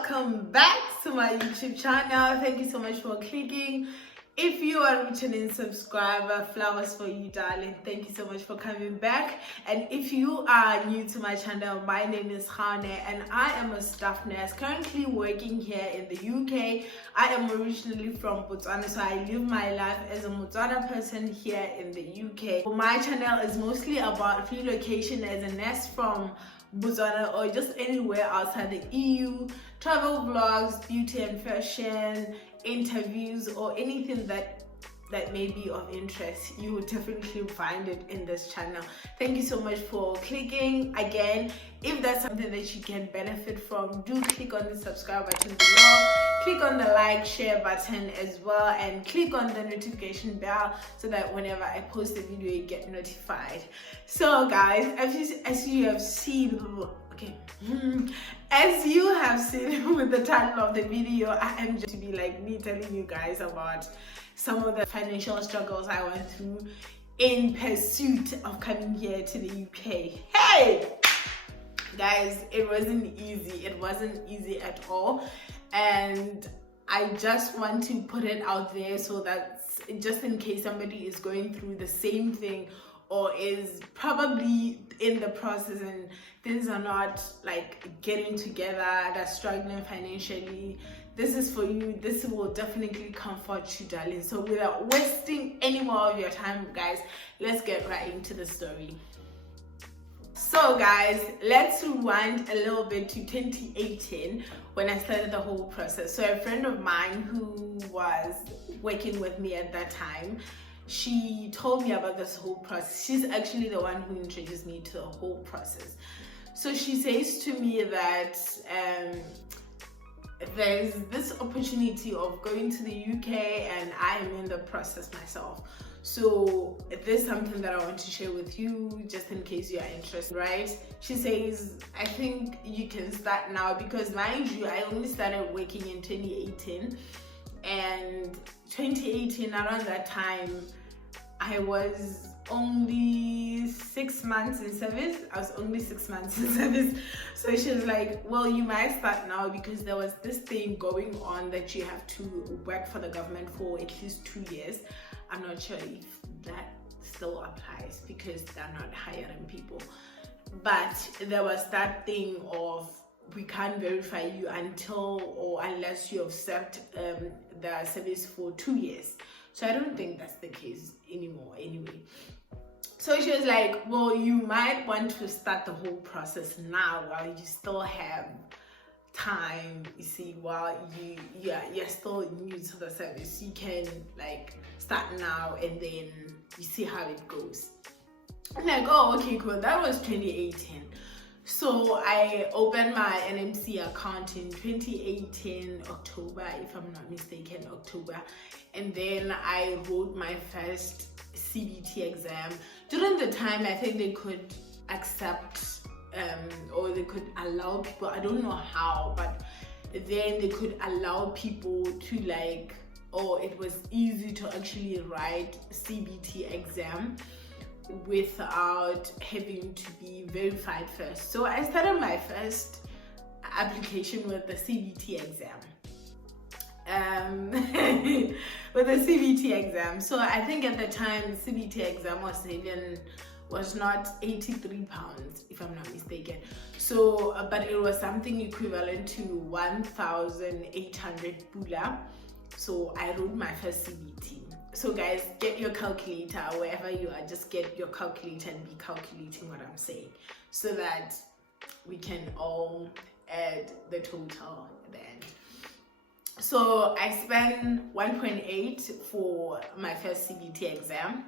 welcome back to my YouTube channel. Thank you so much for clicking. If you are a returning subscriber, flowers for you, darling. Thank you so much for coming back. And if you are new to my channel, my name is Khane and I am a staff nurse currently working here in the UK. I am originally from Botswana, so I live my life as a Botswana person here in the UK. My channel is mostly about relocation as a nurse from Botswana or just anywhere outside the EU, travel vlogs, beauty and fashion, interviews, or anything that may be of interest. You will definitely find it in this channel. Thank you so much for clicking. Again, if that's something that you can benefit from, do click on the subscribe button below, click on the like, share button as well, and click on the notification bell so that whenever I post a video you get notified. So guys, as you have seen, as you have seen with the title of the video, I am just to be like me telling you guys about some of the financial struggles I went through in pursuit of coming here to the UK. Hey guys, it wasn't easy. It wasn't easy at all, and I just want to put it out there so that just in case somebody is going through the same thing or is probably in the process and things are not like getting together, that's struggling financially, this is for you. This will definitely comfort you, darling. So without wasting any more of your time, guys, let's get right into the story. So guys, let's rewind a little bit to 2018 when I started the whole process. So a friend of mine who was working with me at that time, she told me about this whole process. She's actually the one who introduced me to the whole process. So she says to me that there's this opportunity of going to the UK and I am in the process myself. So this is something that I want to share with you just in case you are interested, right? She says, I think you can start now because mind you, I only started working in 2018, and 2018 around that time I was only 6 months in service. So she was like, well, you might start now because there was this thing going on that you have to work for the government for at least 2 years. I'm not sure if that still applies because they're not hiring people, but there was that thing of we can't verify you until or unless you have served the service for 2 years. So I don't think that's the case anymore anyway. So she was like, well, you might want to start the whole process now while you still have time, you see, while you're still new to the service. You can like start now and then you see how it goes. I'm like, oh, okay, cool. That was 2018. So I opened my NMC account in 2018 October, if I'm not mistaken, October, and then I wrote my first CBT exam. During the time, I think they could accept or they could allow people, I don't know how, but then they could allow people to like, or it was easy to actually write CBT exam without having to be verified first. So I started my first application with the CBT exam. With the CBT exam. So I think at the time the CBT exam was not 83 pounds, if I'm not mistaken. So, but it was something equivalent to 1,800 pula. So I wrote my first CBT. So guys, get your calculator wherever you are, just get your calculator and be calculating what I'm saying so that we can all add the total at the end. So I spent 1.8 for my first CBT exam.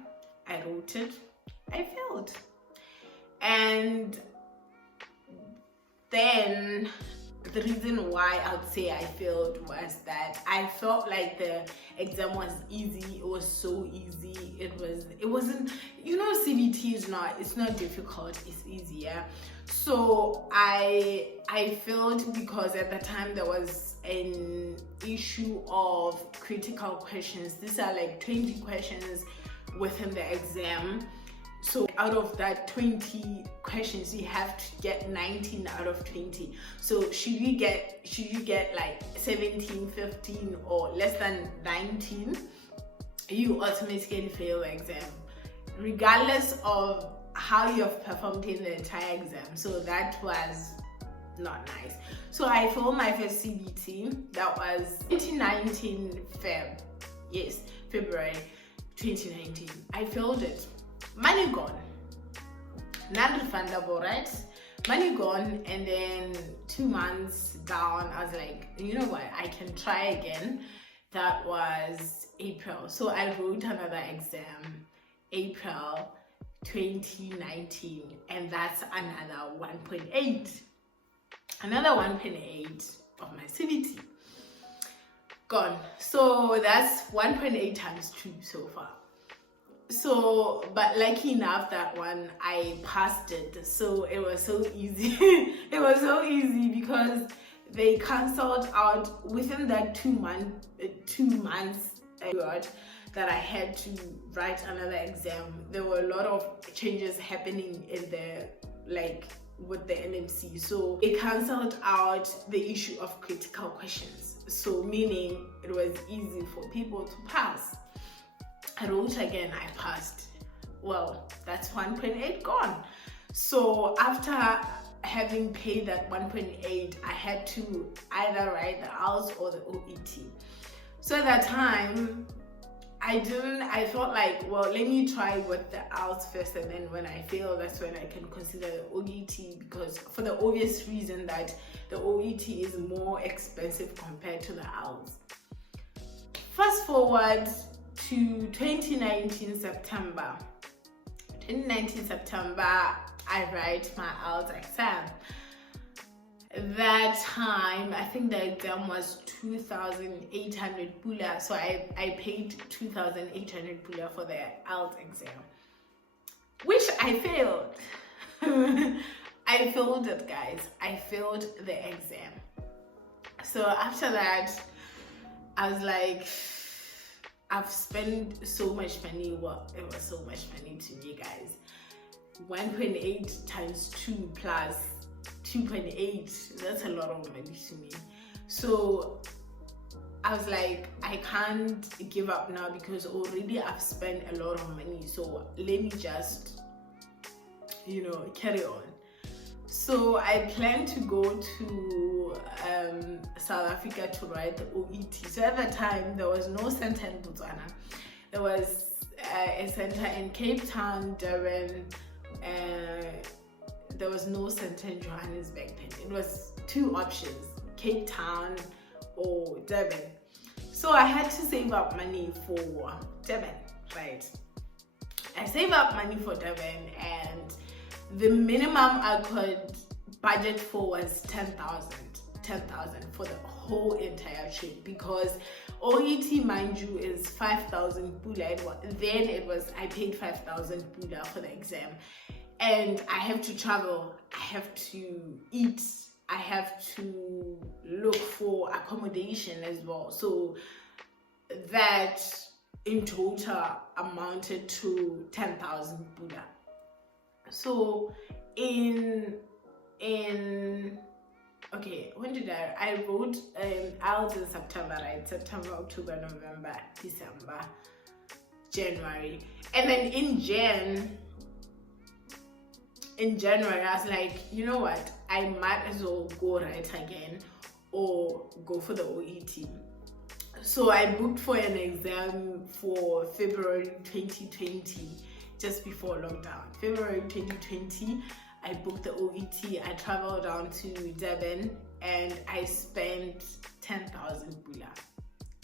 I wrote it, I failed. And then the reason why I would say I failed was that I felt like the exam was easy. It was so easy. It wasn't, you know, CBT is not, it's not difficult, it's easier. So I failed because at the time there was an issue of critical questions. These are like 20 questions within the exam. So out of that 20 questions, you have to get 19 out of 20. So should you get like 17, 15 or less than 19, you automatically fail the exam, regardless of how you've performed in the entire exam. So that was not nice. So I failed my first CBT. That was 2019 February 2019. I failed it. Money gone, non-refundable, right? Money gone. And then 2 months down, I was like, you know what, I can try again. That was April. So I wrote another exam, April 2019, and that's another 1.8. Another 1.8 of my CBT gone. So that's 1.8 times 2 so far. So, but lucky enough, that one I passed it. So it was so easy. It was so easy because they cancelled out within that 2 months period that I had to write another exam. There were a lot of changes happening in the with the NMC. So it cancelled out the issue of critical questions. So meaning it was easy for people to pass. I wrote again, I passed. Well, that's 1.8 gone. So after having paid that 1.8, I had to either write the IELTS or the OET. So at that time, I felt like, well, let me try with the IELTS first, and then when I fail, that's when I can consider the OET, because for the obvious reason that the OET is more expensive compared to the IELTS. Fast forward to 2019 September. I write my IELTS exam. That time, I think the exam was 2,800 pula. So I paid 2,800 pula for the IELTS exam, which I failed. I failed it, guys. I failed the exam. So after that, I was like, I've spent so much money. Well, it was so much money to me, guys. 1.8 times 2 plus 2.8, that's a lot of money to me. So I was like, I can't give up now because already I've spent a lot of money. So let me just, carry on. So I plan to go to South Africa to write the OET. So at the time, there was no center in Botswana. There was a center in Cape Town, Durban. There was no center in Johannesburg then. It was 2 options, Cape Town or Durban. So I had to save up money for Durban, right? I saved up money for Durban, and the minimum I could budget for was 10,000 for the whole entire trip, because OET, mind you, is 5,000 pula. I paid 5,000 pula for the exam, and I have to travel, I have to eat, I have to look for accommodation as well. So that in total amounted to 10,000 pula. So when did I wrote IELTS in September, right? September, October, November, December, January. And then in January, I was like, you know what? I might as well go write again or go for the OET. So I booked for an exam for February 2020, just before lockdown. February 2020, I booked the OET. I traveled down to Durban and I spent 10,000 pula.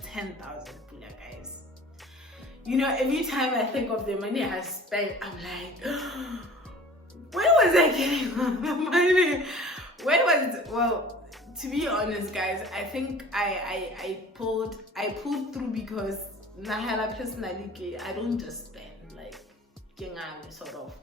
10,000 pula, guys. Every time I think of the money I spent, I'm like, where was I getting all the money? Well, to be honest, guys, I think I pulled through because Nahala personally, I don't just spend like kingane sort of.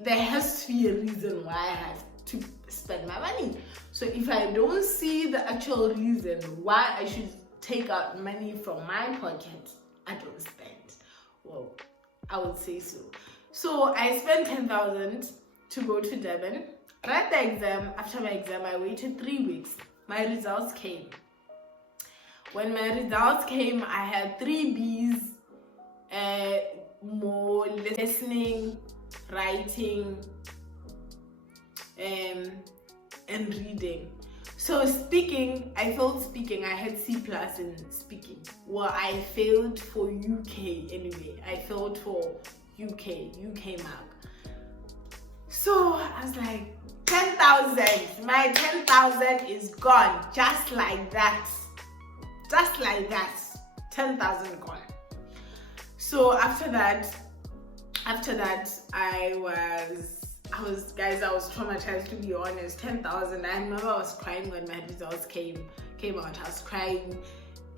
There has to be a reason why I have to spend my money. So if I don't see the actual reason why I should take out money from my pocket, I don't spend. Well, I would say so. So I spent 10,000 to go to Durban. Write the exam. After my exam, I waited 3 weeks. My results came. When my results came, I had 3 B's, more listening, writing, and reading. So speaking, I failed speaking. I had C+ in speaking. Well, I failed for UK anyway. I failed for UK mark. So I was like, 10,000. My 10,000 is gone. Just like that. 10,000 gone. So after that, I was traumatized, to be honest. 10,000. I remember I was crying when my results came out. I was crying,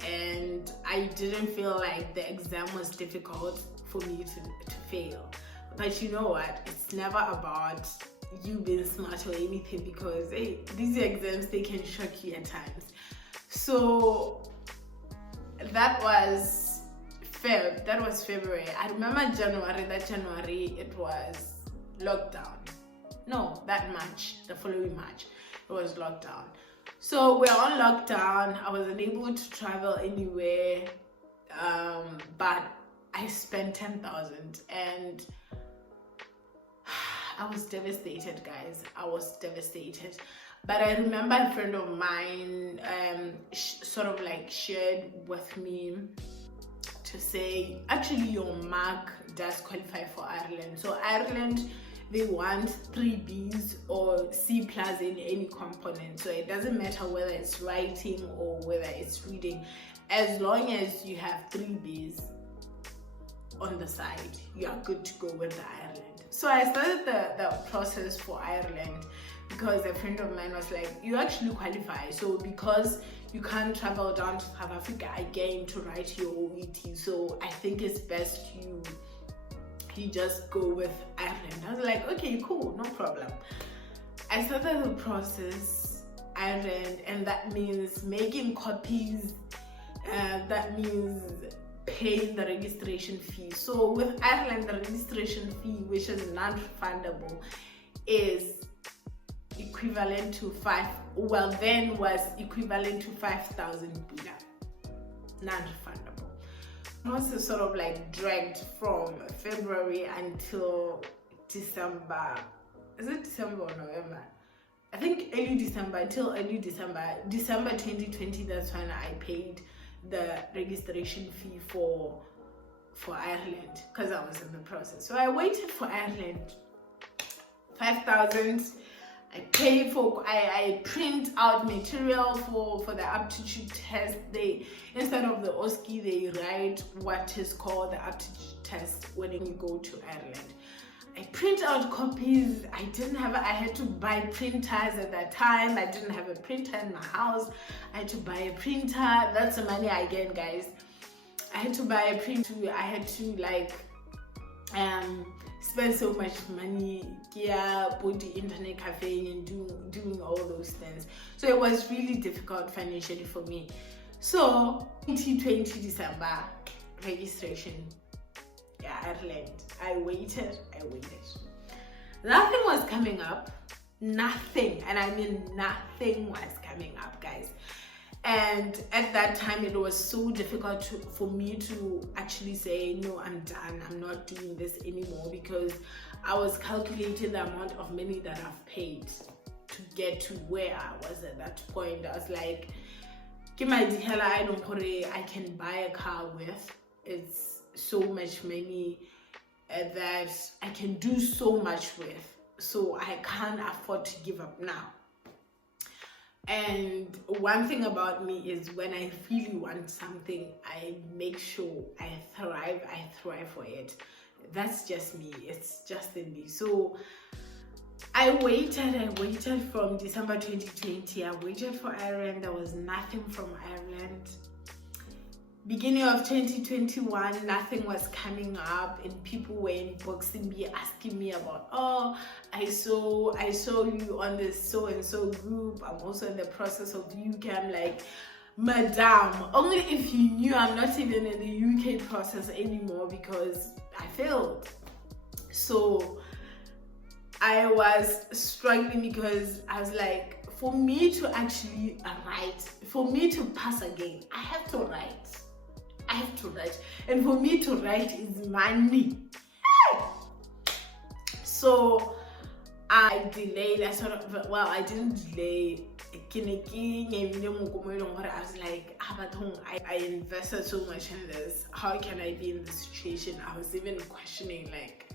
and I didn't feel like the exam was difficult for me to fail. But you know what? It's never about you being smart or anything, because these exams, they can shock you at times. So that was February. I remember January it was lockdown. No, the following March it was lockdown. So we're on lockdown. I wasn't able to travel anywhere, but I spent 10,000, and I was devastated, guys. I was devastated. But I remember a friend of mine sort of like shared with me to say, actually your mark does qualify for Ireland. So Ireland, they want 3 B's or C+ in any component. So it doesn't matter whether it's writing or whether it's reading. As long as you have 3 B's on the side, you are good to go with the Ireland. So I started the process for Ireland, because a friend of mine was like, you actually qualify. So because you can't travel down to South Africa again to write your OET, so I think it's best you just go with Ireland. I was like, okay, cool, no problem. I started the process, Ireland, and that means making copies, that means paying the registration fee. So with Ireland, the registration fee, which is non-refundable, is equivalent to equivalent to 5,000 Bula, non-refundable. It was sort of like dragged from February until December. Is it December or November? I think early December, December 2020. That's when I paid the registration fee for Ireland, because I was in the process. So I waited for Ireland. 5,000. I print out material for the aptitude test. They, instead of the OSCE, they write what is called the aptitude test when you go to Ireland. I print out copies. I had to buy printers at that time. I didn't have a printer in my house. I had to buy a printer. That's the money I get, guys. I had to buy a printer. I had to spend so much money go to internet cafe and doing all those things. So it was really difficult financially for me. So 2020 December, registration, Ireland. I waited. Nothing was coming up. Nothing, and I mean nothing was coming up, guys. And at that time, it was so difficult for me to actually say, no, I'm done. I'm not doing this anymore, because I was calculating the amount of money that I've paid to get to where I was at that point. I was like, I can buy a car with. It's so much money that I can do so much with. So I can't afford to give up now. And one thing about me is, when I really want something, I make sure I thrive for it. That's just me. It's just in me. So I waited from December 2020. I waited for Ireland. There was nothing from Ireland. Beginning of 2021, nothing was coming up, and people were inboxing me, asking me about, I saw you on this so and so group. I'm also in the process of UK. I'm like, Madam, only if you knew I'm not even in the UK process anymore because I failed. So I was struggling because I was like, for me to actually write, for me to pass again, I have to write. And for me to write is money. So I delayed. I didn't delay. I was like, I invested so much in this. How can I be in this situation? I was even questioning, like,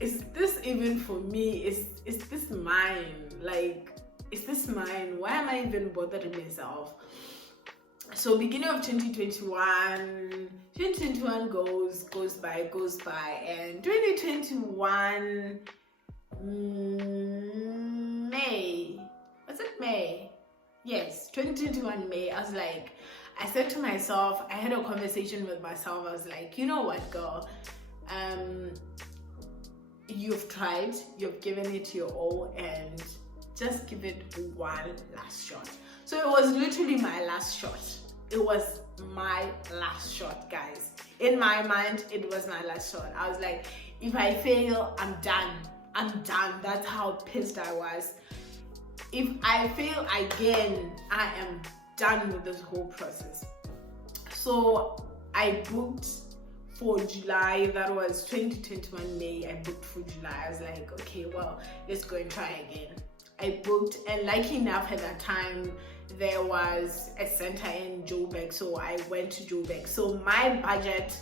is this even for me? Is this mine? Like, is this mine? Why am I even bothering myself? So beginning of 2021 goes by, and 2021 May. Was it May? Yes, 2021 May. I was like, I said to myself, I had a conversation with myself. I was like, you know what, girl? You've tried, you've given it your all, and just give it one last shot. So it was literally my last shot. It was my last shot, guys. In my mind, it was my last shot. I was like, if I fail, I'm done. That's how pissed I was. If I fail again, I am done with this whole process. So I booked for July. That was 2021 May. I booked for July. I was like, okay, well, let's go and try again. I booked, and lucky enough at that time there was a center in Joburg, so I went to Joburg. So my budget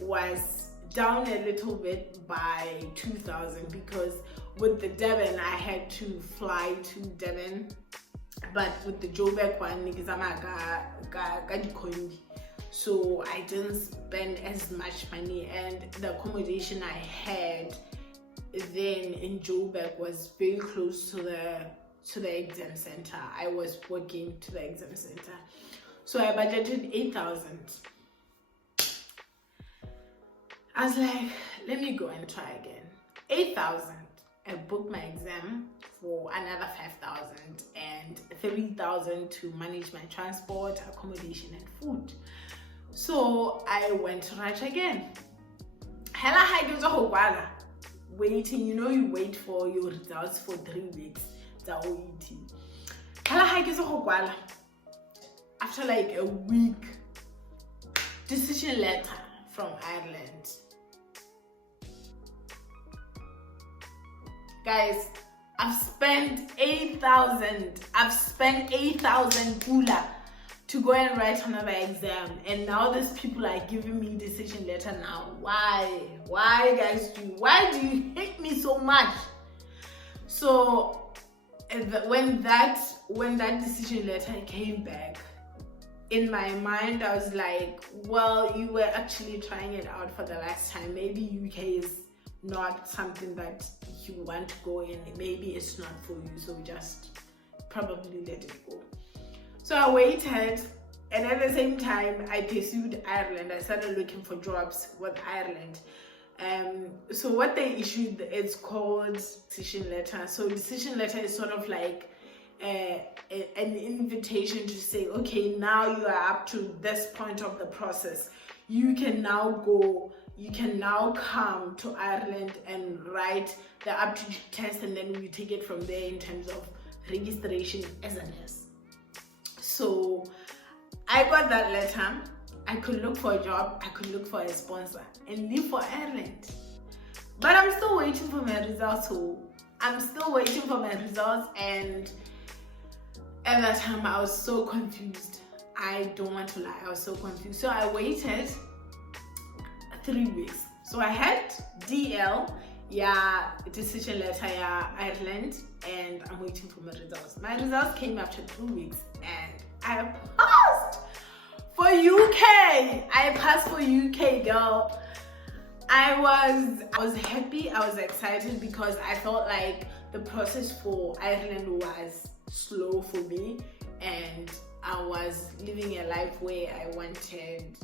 was down a little bit by 2,000 because with the Devon I had to fly to Devon, but with the Joburg one, so I didn't spend as much money, and the accommodation I had then in Joburg was very close to the exam center. I was working to the exam center, so I budgeted 8,000. I was like, let me go and try again. 8,000. I booked my exam for another 5,000 and 3,000 to manage my transport, accommodation, and food. So I went to write again. Waiting, you wait for your results for 3 weeks. After like a week, decision letter from Ireland. Guys, I've spent 8,000 pula to go and write another exam, and now these people are giving me decision letter now. Why guys, why do you hate me so much? So when that decision letter came back, in my mind I was like, well, you were actually trying it out for the last time. Maybe UK is not something that you want to go in. Maybe it's not for you, so just probably let it go. So I waited, and at the same time I pursued Ireland. I started looking for jobs with Ireland. So what they issued is called decision letter. So decision letter is sort of like an invitation to say, okay, now you are up to this point of the process. You can now come to Ireland and write the aptitude test, and then we take it from there in terms of registration as a nurse. So I got that letter. I could look for a job, I could look for a sponsor and leave for Ireland. But I'm still waiting for my results. And at that time I was so confused. I don't want to lie, I was so confused. So I waited 3 weeks. So I had DL, decision letter, Ireland, and I'm waiting for my results. My results came after 2 weeks, and I passed for UK. I passed for UK, girl. I was happy, I was excited because I felt like the process for Ireland was slow for me, and I was living a life where I wanted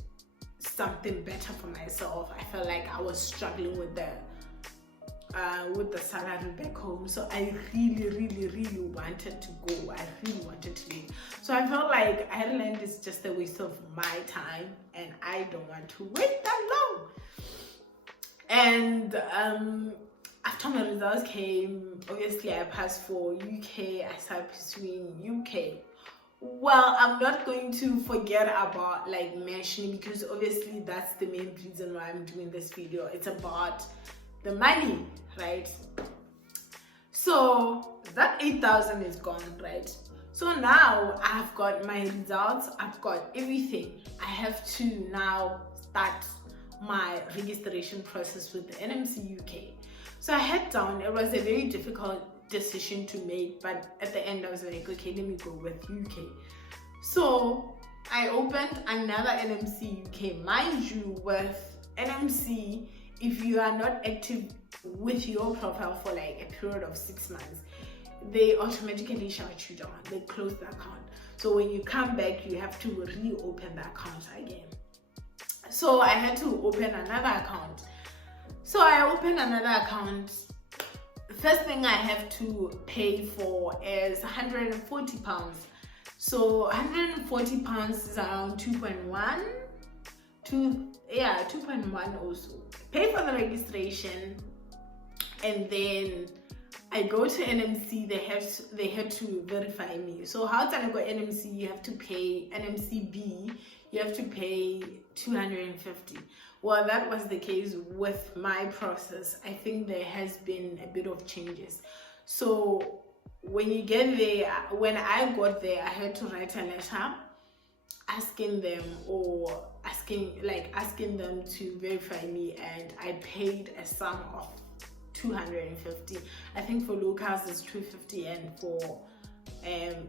something better for myself. I felt like I was struggling with the with the salary back home. So I really wanted to go. I really wanted to leave. So I felt like Ireland is just a waste of my time, and I don't want to wait that long. And after my results came, obviously I passed for UK. I started pursuing UK. Well, I'm not going to forget about like mentioning, because obviously that's the main reason why I'm doing this video. It's about the money, right? So that 8,000 is gone, right? So now I've got my results, I've got everything. I have to now start my registration process with the NMC UK. So I head down. It was a very difficult decision to make, but at the end I was like, okay, let me go with UK. So I opened another NMC UK. Mind you, with NMC, if you are not active with your profile for like a period of 6 months, they automatically shut you down. They close the account. So when you come back, you have to reopen the account again. So I had to open another account. So I opened another account. The first thing I have to pay for is £140. So £140 is around 2.1 also. Pay for the registration, and then I go to NMC. They have to verify me. So how can I go NMC? You have to pay NMCB. You have to pay 250. Well, that was the case with my process. I think there has been a bit of changes. So when you get there, when I got there, I had to write a letter asking them to verify me, and I paid a sum of 250. I think for locals it's 250, and for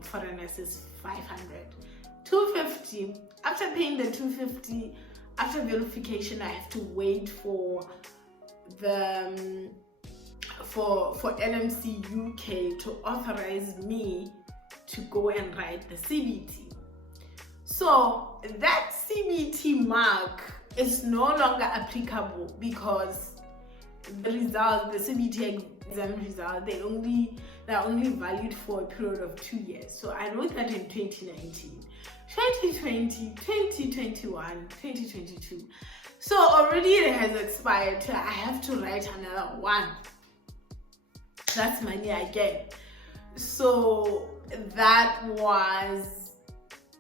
foreigners is 500. 250. After paying the 250, after verification, I have to wait for the for NMC UK to authorize me to go and write the CBT. So that CBT mark is no longer applicable, because the result, the CBT exam result, they're only valid for a period of 2 years. So I wrote that in 2019, 2020, 2021, 2022. So already it has expired. I have to write another one. That's money again. So that was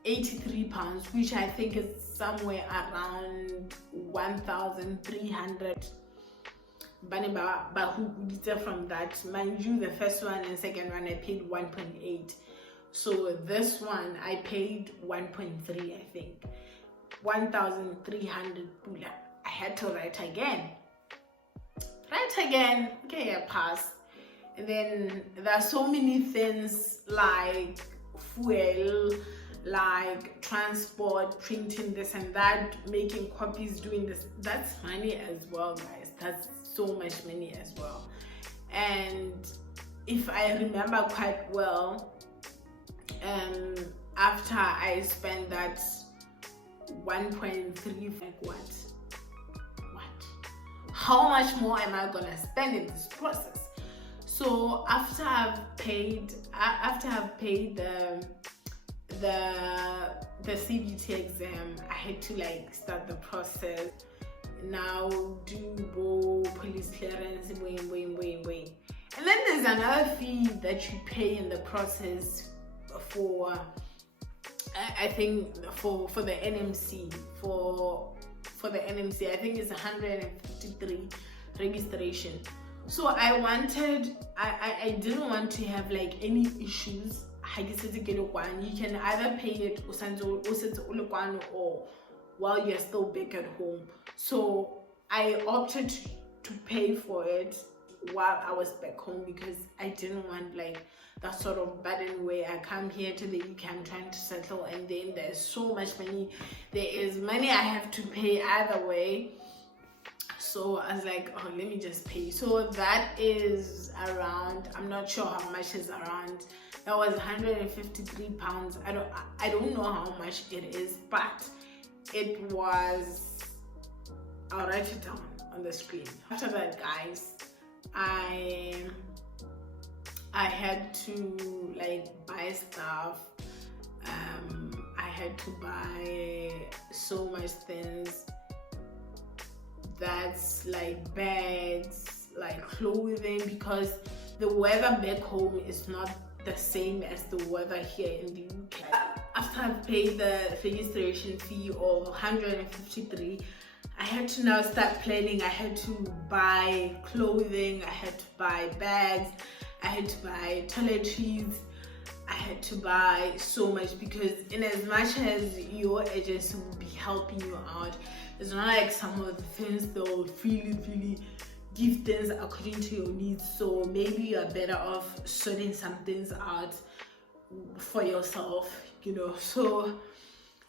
£83, which I think is somewhere around 1,300. But from that, mind you, the first one and second one I paid 1.8. So this one I paid 1.3, I think. 1,300 pula. I had to write again. Okay, I passed. And then there are so many things like fuel, like transport, printing this and that, making copies, doing this. That's money as well, guys. That's so much money as well. And if I remember quite well, after I spent that 1.3, like what? How much more am I gonna spend in this process? So after I've paid the CBT exam, I had to like start the process. Now do police clearance, wait. And then there's another fee that you pay in the process for, I think for the NMC, for the NMC, I think it's 153 registration. So I didn't want to have like any issues. You can either pay it or while you're still back at home. So I opted to pay for it while I was back home, because I didn't want like that sort of burden where I come here to the UK, I'm trying to settle, and then there's so much money. There is money I have to pay either way. So I was like, oh, let me just pay. So that is around, I'm not sure how much is around. That was £153. I don't know how much it is, but it was, I'll write it down on the screen. After that, guys, I had to like buy stuff. I had to buy so much things, that's like bags, like clothing, because the weather back home is not the same as the weather here in the UK. After I've paid the registration fee of 153, I had to now start planning. I had to buy clothing, I had to buy bags, I had to buy toiletries, I had to buy so much, because in as much as your agency will be helping you out, it's not like some of the things they'll really give things according to your needs. So maybe you're better off sorting some things out for yourself, So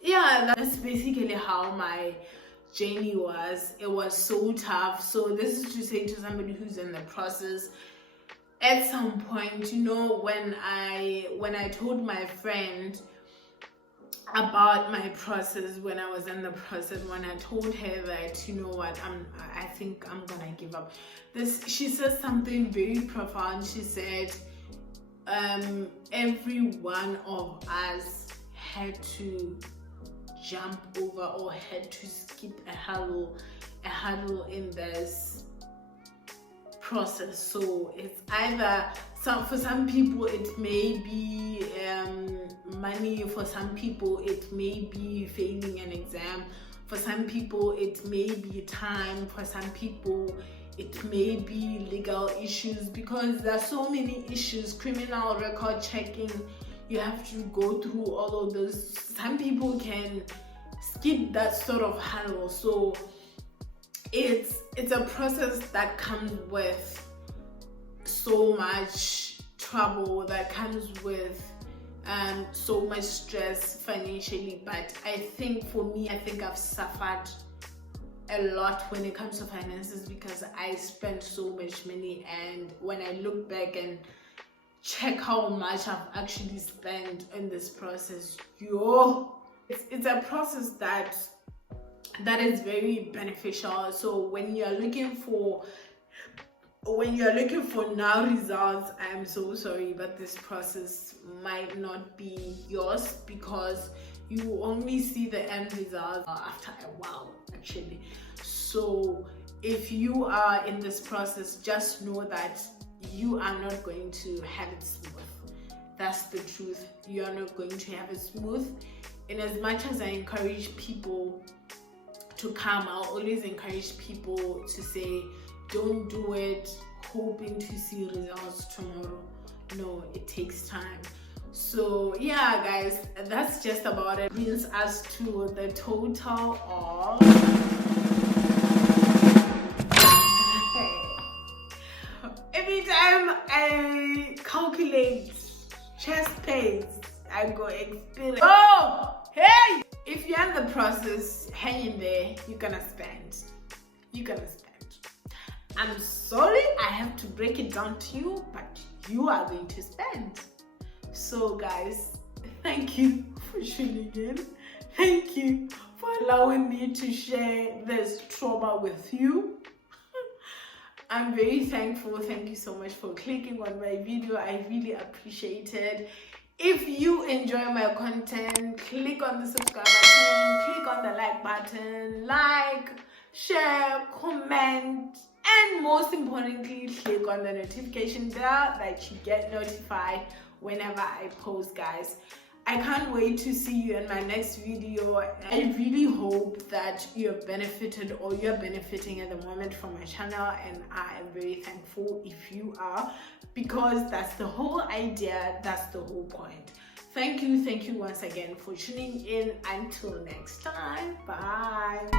yeah, that's basically how my journey was. It was so tough. So this is to say to somebody who's in the process, at some point, when I told my friend about my process, when I was in the process, when I told her that, what, I think I'm gonna give up. She said something very profound. She said, every one of us had to jump over or had to skip a hurdle in this process. So it's either for some people it may be money, for some people it may be failing an exam, for some people it may be time, for some people it may be legal issues, because there are so many issues, criminal record checking, you have to go through all of those. Some people can skip that sort of hurdle. So it's a process that comes with so much trouble, that comes with so much stress financially. But I think for me, I think I've suffered a lot when it comes to finances, because I spent so much money, and when I look back and check how much I've actually spent in this process, it's a process that is very beneficial. So when you're looking for now results, I am so sorry, but this process might not be yours, because you only see the end results after a while, actually. So if you are in this process, just know that you are not going to have it smooth. That's the truth. You are not going to have it smooth. In as much as I encourage people to come, I'll always encourage people to say, don't do it hoping to see results tomorrow. No, it takes time. So yeah, guys, that's just about it. Brings us to the total of every time I calculate chest pains, I go experience. Oh, hey! If you're in the process, hang in there. You're gonna spend. I'm sorry I have to break it down to you, but you are going to spend. So guys, thank you for tuning in. Thank you for allowing me to share this trauma with you. I'm very thankful. Thank you so much for clicking on my video. I really appreciate it. If you enjoy my content, click on the subscribe button, click on the like button, like, share, comment, and most importantly, click on the notification bell that you get notified whenever I post, guys. I can't wait to see you in my next video. I really hope that you have benefited, or you're benefiting at the moment from my channel, and I am very thankful if you are, because that's the whole idea, that's the whole point. Thank you once again for tuning in. Until next time, bye.